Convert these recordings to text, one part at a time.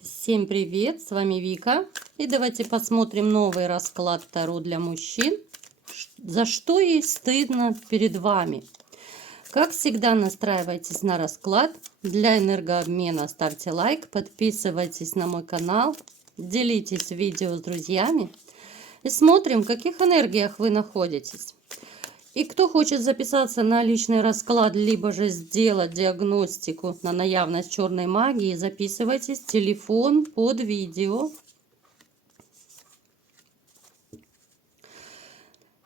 Всем привет, с вами Вика. И давайте посмотрим новый расклад Таро для мужчин. За что ей стыдно перед вами? Как всегда, настраивайтесь на расклад. Для энергообмена ставьте лайк, подписывайтесь на мой канал, делитесь видео с друзьями. И смотрим, в каких энергиях вы находитесь. И кто хочет записаться на личный расклад, либо же сделать диагностику на наявность черной магии, записывайтесь. Телефон под видео.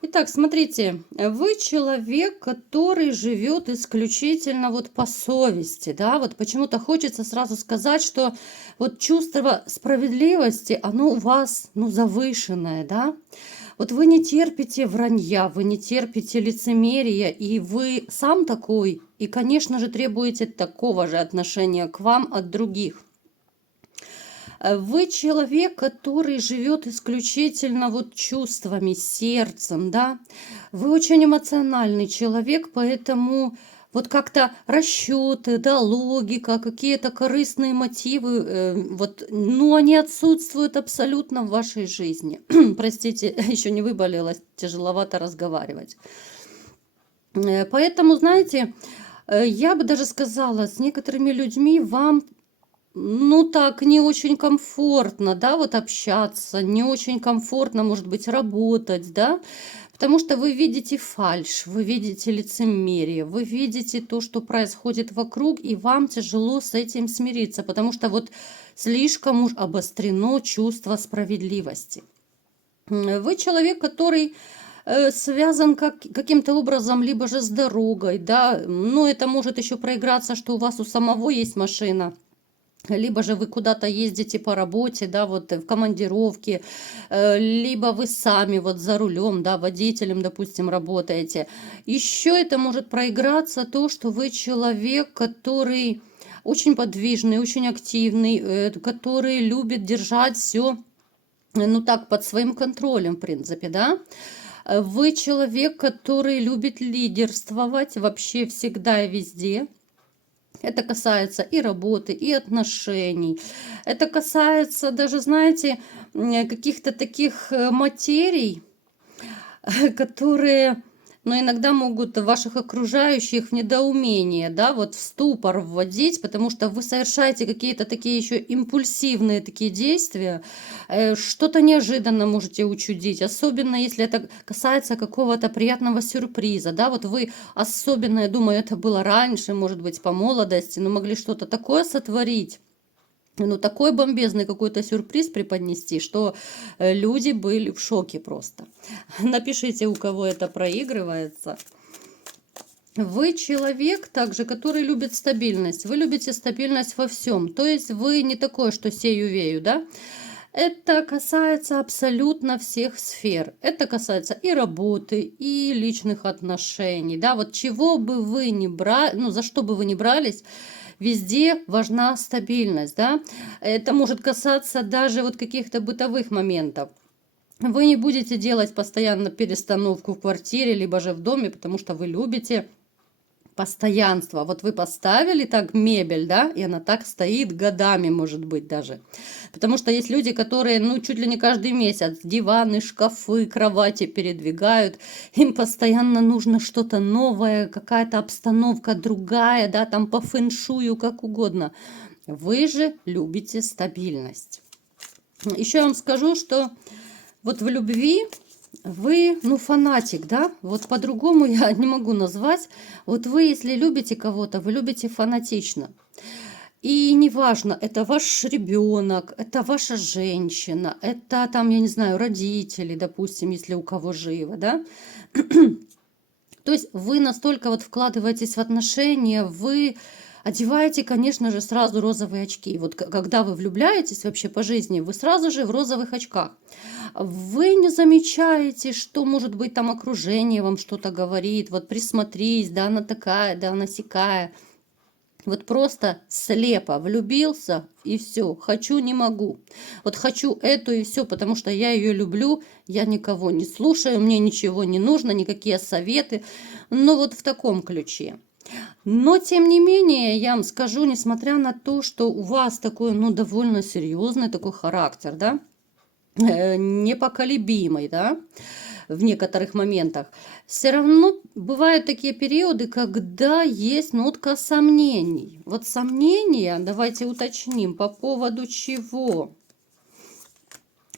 Итак, смотрите, вы человек, который живет исключительно вот по совести, да, вот почему-то хочется сразу сказать, что вот чувство справедливости, оно у вас, завышенное, да. Вот вы не терпите вранья, вы не терпите лицемерия, и вы сам такой, и, конечно же, требуете такого же отношения к вам от других. Вы человек, который живет исключительно вот чувствами, сердцем, да. Вы очень эмоциональный человек, поэтому вот как-то расчеты, да, логика, какие-то корыстные мотивы, они отсутствуют абсолютно в вашей жизни. Простите, еще не выболела, тяжеловато разговаривать. Поэтому, знаете, я бы даже сказала, с некоторыми людьми вам так не очень комфортно, да, вот общаться, не очень комфортно, может быть, работать, да, потому что вы видите фальшь, вы видите лицемерие, вы видите то, что происходит вокруг, и вам тяжело с этим смириться, потому что вот слишком уж обострено чувство справедливости. Вы человек, который связан каким-то образом либо же с дорогой, да, но это может еще проиграться, что у вас у самого есть машина, либо же вы куда-то ездите по работе, да, вот в командировке, либо вы сами вот за рулем, да, водителем, допустим, работаете. Еще это может проиграться то, что вы человек, который очень подвижный, очень активный, который любит держать все, под своим контролем, в принципе, да. Вы человек, который любит лидерствовать вообще всегда и везде. Это касается и работы, и отношений. Это касается даже, знаете, каких-то таких материй, которые, иногда могут ваших окружающих в недоумение, да, вот в ступор вводить, потому что вы совершаете какие-то такие еще импульсивные такие действия, что-то неожиданно можете учудить, особенно если это касается какого-то приятного сюрприза, да, вот вы особенно, я думаю, это было раньше, может быть, по молодости, но могли что-то такое сотворить, такой бомбезный какой-то сюрприз преподнести, что люди были в шоке просто. Напишите, у кого это проигрывается. Вы человек также, который любит стабильность. Вы любите стабильность во всем. То есть вы не такой, что сею-вею, да? Это касается абсолютно всех сфер. Это касается и работы, и личных отношений, да? Вот чего бы вы ни брали, за что бы вы ни брались, везде важна стабильность, да. Это может касаться даже вот каких-то бытовых моментов. Вы не будете делать постоянно перестановку в квартире, либо же в доме, потому что вы любите постоянство. Вот вы поставили так мебель, да, и она так стоит годами, может быть, даже. Потому что есть люди, которые, чуть ли не каждый месяц диваны, шкафы, кровати передвигают. Им постоянно нужно что-то новое, какая-то обстановка другая, да, там по фэншую, как угодно. Вы же любите стабильность. Еще я вам скажу, что вот в любви вы, фанатик, да, вот по-другому я не могу назвать. Вот вы, если любите кого-то, вы любите фанатично. И неважно, это ваш ребенок, это ваша женщина, это там, я не знаю, родители, допустим, если у кого живо, да. То есть вы настолько вот вкладываетесь в отношения, вы одеваете, конечно же, сразу розовые очки. Вот когда вы влюбляетесь вообще по жизни, вы сразу же в розовых очках. Вы не замечаете, что, может быть, там окружение вам что-то говорит. Вот присмотрись, да, она такая, да, она сякая. Вот просто слепо влюбился и все. Хочу, не могу. Вот хочу эту и все, потому что я ее люблю. Я никого не слушаю, мне ничего не нужно, никакие советы. Но вот в таком ключе. Но, тем не менее, я вам скажу, несмотря на то, что у вас такой, ну, довольно серьезный такой характер, да, непоколебимый, да, в некоторых моментах, все равно бывают такие периоды, когда есть нотка сомнений. Вот сомнения, давайте уточним, по поводу чего?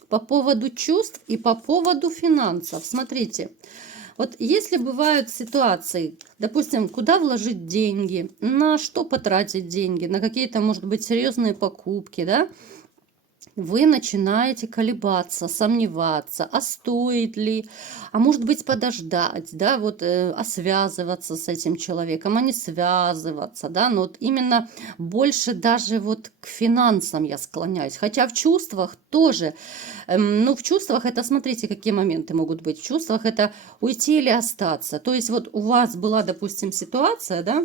По поводу чувств и по поводу финансов. Смотрите, вот если бывают ситуации, допустим, куда вложить деньги, на что потратить деньги, на какие-то, может быть, серьезные покупки, да, вы начинаете колебаться, сомневаться, а стоит ли, а может быть подождать, да, вот, а связываться с этим человеком, а не связываться, да, но вот именно больше даже вот к финансам я склоняюсь, хотя в чувствах тоже, ну, в чувствах это, смотрите, какие моменты могут быть, в чувствах это уйти или остаться, то есть вот у вас была, допустим, ситуация, да,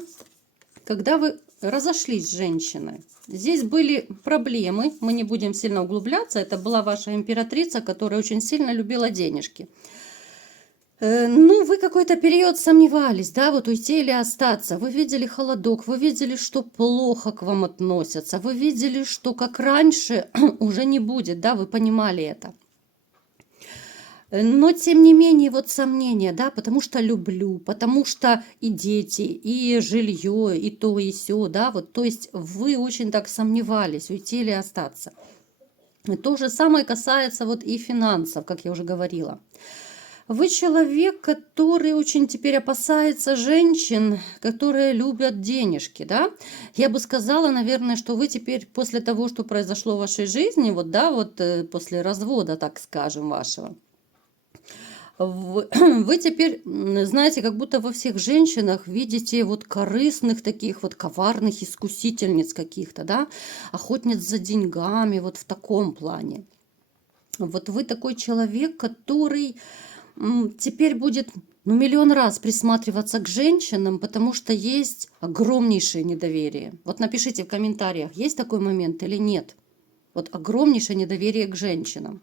когда вы разошлись с женщиной. Здесь были проблемы, мы не будем сильно углубляться. Это была ваша императрица, которая очень сильно любила денежки. Ну, вы какой-то период сомневались, да, вот уйти или остаться. Вы видели холодок, вы видели, что плохо к вам относятся, вы видели, что как раньше уже не будет, да, вы понимали это. Но, тем не менее, вот сомнения, да, потому что люблю, потому что и дети, и жилье, и то, и сё, да, вот, то есть вы очень так сомневались, уйти или остаться. И то же самое касается вот и финансов, как я уже говорила. Вы человек, который очень теперь опасается женщин, которые любят денежки, да. Я бы сказала, наверное, что вы теперь после того, что произошло в вашей жизни, вот, да, вот после развода, так скажем, вашего, вы теперь, знаете, как будто во всех женщинах видите вот корыстных таких вот коварных искусительниц каких-то, да, охотниц за деньгами, вот в таком плане. Вот вы такой человек, который теперь будет, ну, миллион раз присматриваться к женщинам, потому что есть огромнейшее недоверие. Вот напишите в комментариях, есть такой момент или нет. Вот огромнейшее недоверие к женщинам.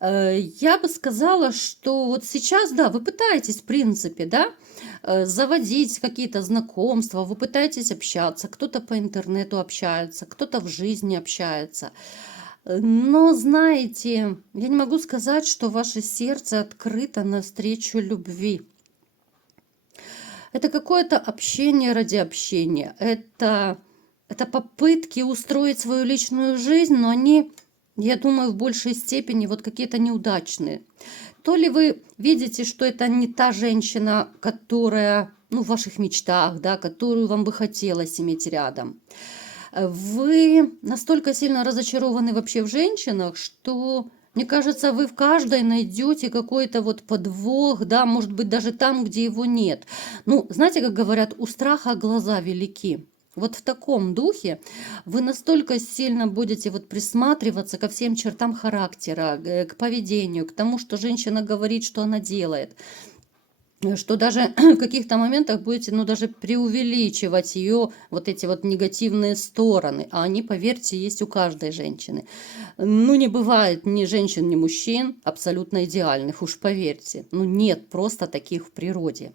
Я бы сказала, что вот сейчас, да, вы пытаетесь, в принципе, да, заводить какие-то знакомства, вы пытаетесь общаться, кто-то по интернету общается, кто-то в жизни общается. Но, знаете, я не могу сказать, что ваше сердце открыто навстречу любви. Это какое-то общение ради общения, это попытки устроить свою личную жизнь, но они, я думаю, в большей степени вот какие-то неудачные. То ли вы видите, что это не та женщина, которая, ну, в ваших мечтах, да, которую вам бы хотелось иметь рядом. Вы настолько сильно разочарованы вообще в женщинах, что, мне кажется, вы в каждой найдете какой-то вот подвох, да, может быть, даже там, где его нет. Ну, знаете, как говорят, у страха глаза велики. Вот в таком духе вы настолько сильно будете вот присматриваться ко всем чертам характера, к поведению, к тому, что женщина говорит, что она делает, что даже в каких-то моментах будете, ну, даже преувеличивать ее вот эти вот негативные стороны. А они, поверьте, есть у каждой женщины. Ну, не бывает ни женщин, ни мужчин абсолютно идеальных, уж поверьте. Ну, нет просто таких в природе.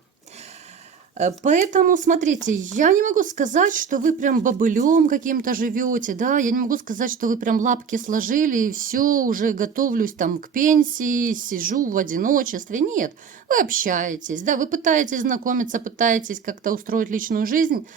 Поэтому, смотрите, я не могу сказать, что вы прям бобылем каким-то живете, да, я не могу сказать, что вы прям лапки сложили и все, уже готовлюсь там к пенсии, сижу в одиночестве. Нет, вы общаетесь, да, вы пытаетесь знакомиться, пытаетесь как-то устроить личную жизнь,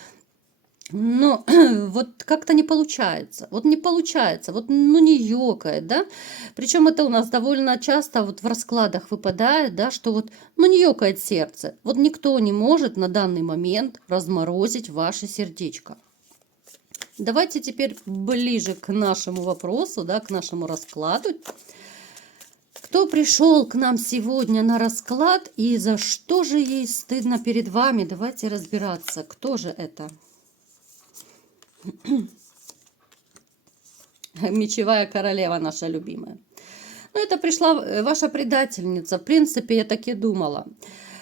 но вот как-то не получается, вот не получается, вот, ну, не ёкает, да. Причем это у нас довольно часто вот в раскладах выпадает, да, что вот, ну, не ёкает сердце. Вот никто не может на данный момент разморозить ваше сердечко. Давайте теперь ближе к нашему вопросу, да, к нашему раскладу. Кто пришел к нам сегодня на расклад и за что же ей стыдно перед вами? Давайте разбираться, кто же это? Мечевая королева наша любимая. Ну, это пришла ваша предательница. В принципе, я так и думала.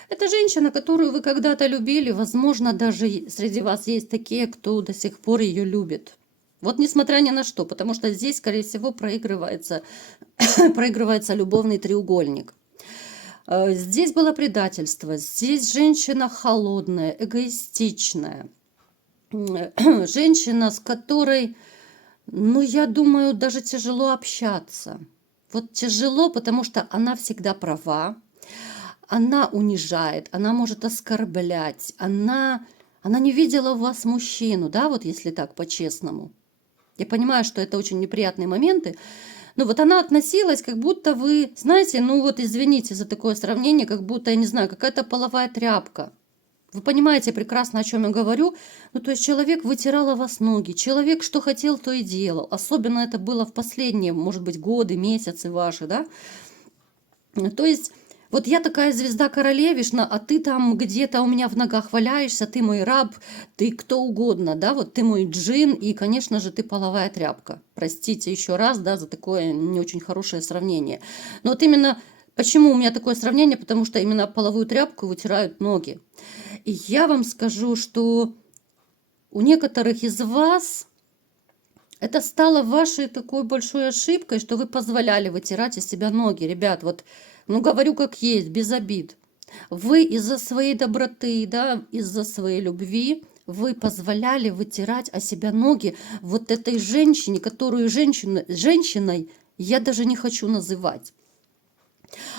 Это женщина, которую вы когда-то любили. Возможно, даже среди вас есть такие, кто до сих пор ее любит. Вот несмотря ни на что. Потому что здесь, скорее всего, проигрывается любовный треугольник. Здесь было предательство, здесь женщина холодная, эгоистичная. Женщина, с которой, ну, я думаю, даже тяжело общаться. Вот тяжело, потому что она всегда права, она унижает, она может оскорблять, она не видела в вас мужчину, да, вот если так по-честному. Я понимаю, что это очень неприятные моменты, но вот она относилась, как будто вы, знаете, ну вот извините за такое сравнение, как будто, я не знаю, какая-то половая тряпка. Вы понимаете прекрасно, о чем я говорю. Ну, то есть человек вытирал о вас ноги, человек что хотел, то и делал. Особенно это было в последние, может быть, годы, месяцы ваши, да. То есть вот я такая звезда королевишна, а ты там где-то у меня в ногах валяешься, ты мой раб, ты кто угодно, да, вот ты мой джин, и, конечно же, ты половая тряпка. Простите еще раз, да, за такое не очень хорошее сравнение. Но вот именно почему у меня такое сравнение, потому что именно половую тряпку вытирают ноги. И я вам скажу, что у некоторых из вас это стало вашей такой большой ошибкой, что вы позволяли вытирать из себя ноги. Ребят, вот, ну говорю как есть, без обид. Вы из-за своей доброты, да, из-за своей любви, вы позволяли вытирать о себя ноги вот этой женщине, которую женщиной я даже не хочу называть.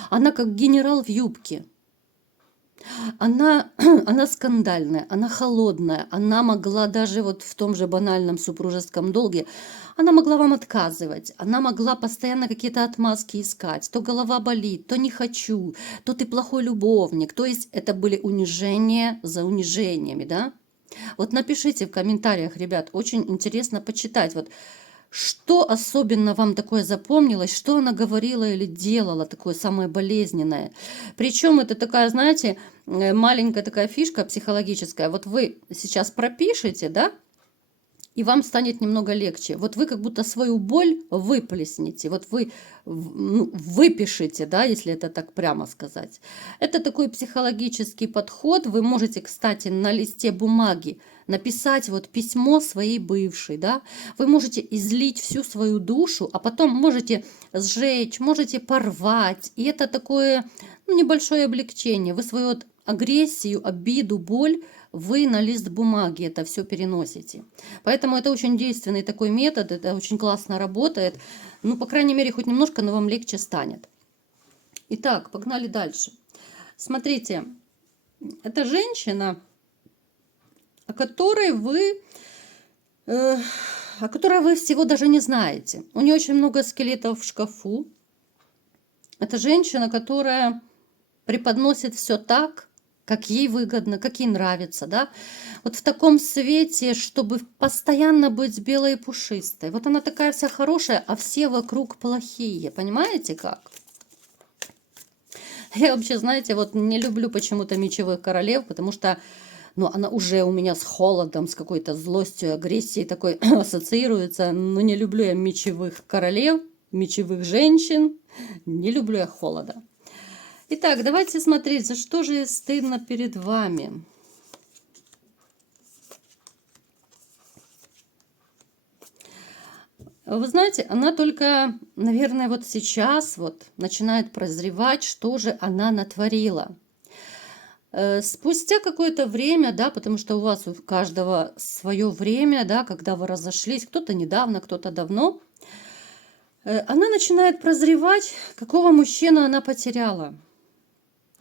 Она как генерал в юбке. Она скандальная, она холодная, она могла даже вот в том же банальном супружеском долге, она могла вам отказывать, она могла постоянно какие-то отмазки искать, то голова болит, то не хочу, то ты плохой любовник, то есть это были унижения за унижениями, да? Вот напишите в комментариях, ребят, очень интересно почитать, вот что особенно вам такое запомнилось, что она говорила или делала такое самое болезненное. Причем это такая, знаете, маленькая такая фишка психологическая. Вот вы сейчас пропишете, да, и вам станет немного легче. Вот вы как будто свою боль выплеснете, вот вы ну, выпишите, да, если это так прямо сказать. Это такой психологический подход. Вы можете, кстати, на листе бумаги написать вот письмо своей бывшей, да. Вы можете излить всю свою душу, а потом можете сжечь, можете порвать. И это такое, ну, небольшое облегчение. Вы свою вот агрессию, обиду, боль вы на лист бумаги это все переносите. Поэтому это очень действенный такой метод, это очень классно работает. Ну, по крайней мере, хоть немножко, но вам легче станет. Итак, погнали дальше. Смотрите, это женщина, о которой вы всего даже не знаете. У нее очень много скелетов в шкафу. Это женщина, которая преподносит все так, как ей выгодно, как ей нравится, да. Вот в таком свете, чтобы постоянно быть белой и пушистой. Вот она такая вся хорошая, а все вокруг плохие. Понимаете как? Я вообще, знаете, вот не люблю почему-то мечевых королев, потому что, ну, она уже у меня с холодом, с какой-то злостью, агрессией такой ассоциируется. Но не люблю я мечевых королев, мечевых женщин. Не люблю я холода. Итак, давайте смотреть, за что же стыдно перед вами. Вы знаете, она только, наверное, вот сейчас вот начинает прозревать, что же она натворила. Спустя какое-то время, да, потому что у вас у каждого свое время, да, когда вы разошлись, кто-то недавно, кто-то давно, она начинает прозревать, какого мужчину она потеряла.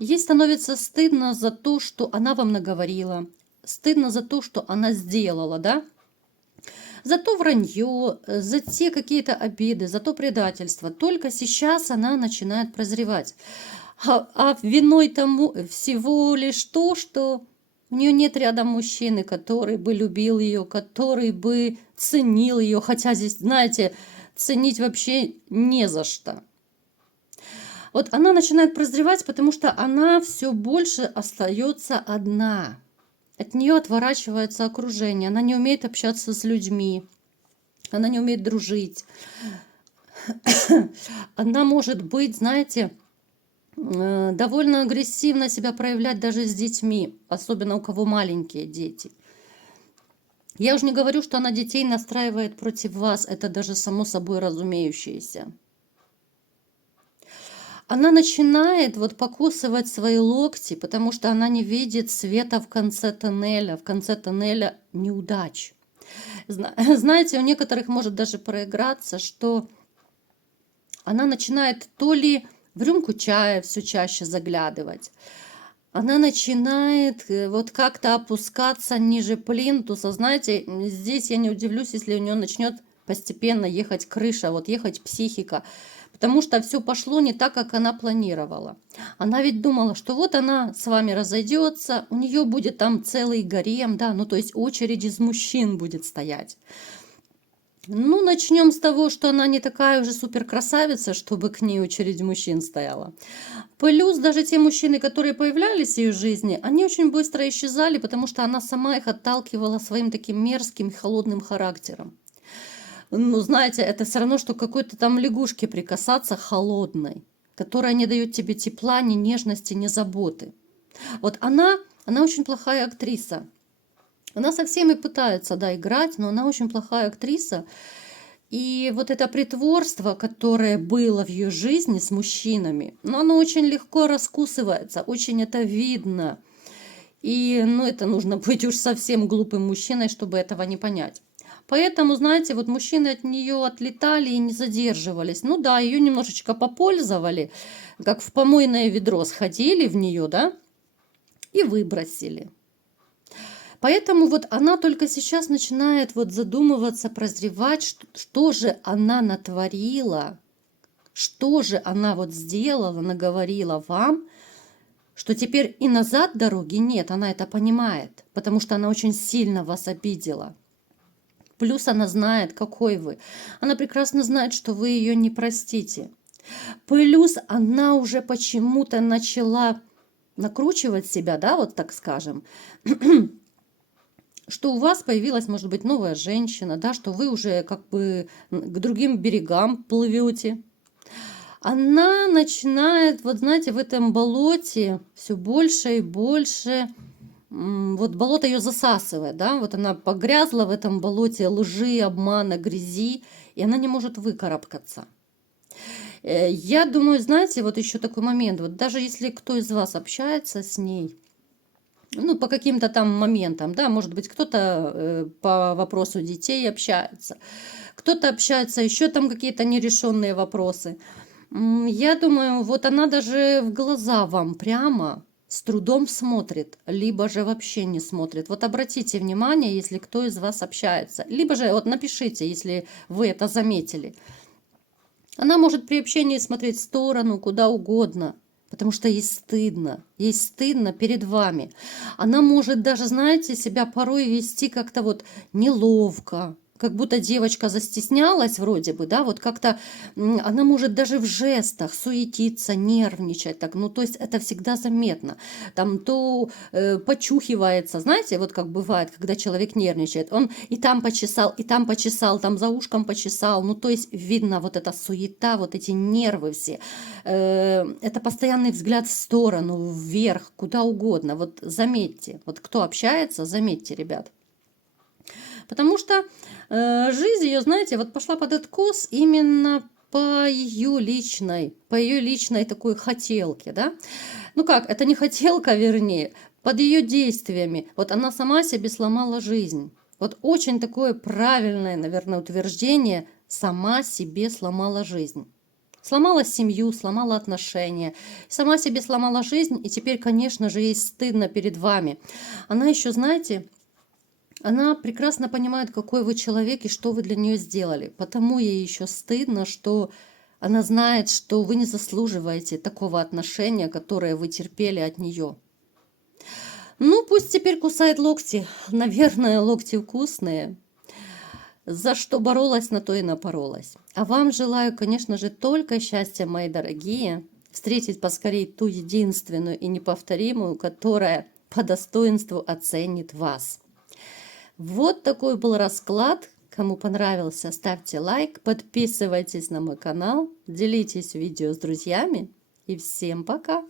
Ей становится стыдно за то, что она вам наговорила, стыдно за то, что она сделала, да, за то вранье, за те какие-то обиды, за то предательство. Только сейчас она начинает прозревать. А виной тому всего лишь то, что у нее нет рядом мужчины, который бы любил ее, который бы ценил ее. Хотя здесь, знаете, ценить вообще не за что. Вот она начинает прозревать, потому что она все больше остается одна. От нее отворачивается окружение. Она не умеет общаться с людьми. Она не умеет дружить. Она может быть, знаете, довольно агрессивно себя проявлять даже с детьми. Особенно у кого маленькие дети. Я уже не говорю, что она детей настраивает против вас. Это даже само собой разумеющееся. Она начинает вот покусывать свои локти, потому что она не видит света в конце тоннеля. В конце тоннеля неудач. Знаете, у некоторых может даже проиграться, что она начинает то ли в рюмку чая все чаще заглядывать, она начинает вот как-то опускаться ниже плинтуса. Знаете, здесь я не удивлюсь, если у нее начнет постепенно ехать крыша, вот ехать психика. Потому что все пошло не так, как она планировала. Она ведь думала, что вот она с вами разойдется, у нее будет там целый гарем, да, ну то есть очередь из мужчин будет стоять. Ну, начнем с того, что она не такая уже супер красавица, чтобы к ней очередь мужчин стояла. Плюс даже те мужчины, которые появлялись в ее жизни, они очень быстро исчезали, потому что она сама их отталкивала своим таким мерзким, холодным характером. Ну, знаете, это все равно, что к какой-то там лягушке прикасаться холодной, которая не дает тебе тепла, ни нежности, ни заботы. Вот она очень плохая актриса. Она со всеми пытается, да, играть, но она очень плохая актриса. И вот это притворство, которое было в ее жизни с мужчинами, ну, оно очень легко раскусывается, очень это видно. И, ну, это нужно быть уж совсем глупым мужчиной, чтобы этого не понять. Поэтому, знаете, вот мужчины от нее отлетали и не задерживались. Ну да, ее немножечко попользовали, как в помойное ведро сходили в нее, да, и выбросили. Поэтому вот она только сейчас начинает вот задумываться, прозревать, что же она натворила, что же она вот сделала, наговорила вам, что теперь и назад дороги нет, она это понимает, потому что она очень сильно вас обидела. Плюс она знает, какой вы. Она прекрасно знает, что вы ее не простите. Плюс она уже почему-то начала накручивать себя, да, вот так скажем, что у вас появилась, может быть, новая женщина, да, что вы уже как бы к другим берегам плывете. Она начинает, вот знаете, в этом болоте все больше и больше, вот болото ее засасывает, да, вот она погрязла в этом болоте лжи, обмана, грязи, и она не может выкарабкаться. Я думаю, знаете, вот еще такой момент, вот даже если кто из вас общается с ней, ну, по каким-то там моментам, да, может быть, кто-то по вопросу детей общается, кто-то общается, еще там какие-то нерешенные вопросы. Я думаю, вот она даже в глаза вам прямо с трудом смотрит, либо же вообще не смотрит. Вот обратите внимание, если кто из вас общается, либо же вот напишите, если вы это заметили. Она может при общении смотреть в сторону, куда угодно, потому что ей стыдно перед вами. Она может даже, знаете, себя порой вести как-то вот неловко, как будто девочка застеснялась вроде бы, да, вот как-то она может даже в жестах суетиться, нервничать, так, ну, то есть это всегда заметно. Там то почухивается, знаете, вот как бывает, когда человек нервничает, он и там почесал, там за ушком почесал, ну, то есть видно вот эта суета, вот эти нервы все. Это постоянный взгляд в сторону, вверх, куда угодно. Вот заметьте, вот кто общается, заметьте, ребят. Потому что жизнь ее, знаете, вот пошла под откос именно по ее личной такой хотелке, да. Ну как, это не хотелка, вернее, под ее действиями. Вот она сама себе сломала жизнь. Вот очень такое правильное, наверное, утверждение: сама себе сломала жизнь. Сломала семью, сломала отношения, сама себе сломала жизнь, и теперь, конечно же, ей стыдно перед вами. Она еще, знаете, она прекрасно понимает, какой вы человек и что вы для нее сделали. Потому ей еще стыдно, что она знает, что вы не заслуживаете такого отношения, которое вы терпели от нее. Ну, пусть теперь кусает локти. Наверное, локти вкусные. За что боролась, на то и напоролась. А вам желаю, конечно же, только счастья, мои дорогие. Встретить поскорей ту единственную и неповторимую, которая по достоинству оценит вас. Вот такой был расклад. Кому понравился, ставьте лайк, подписывайтесь на мой канал, делитесь видео с друзьями. И всем пока!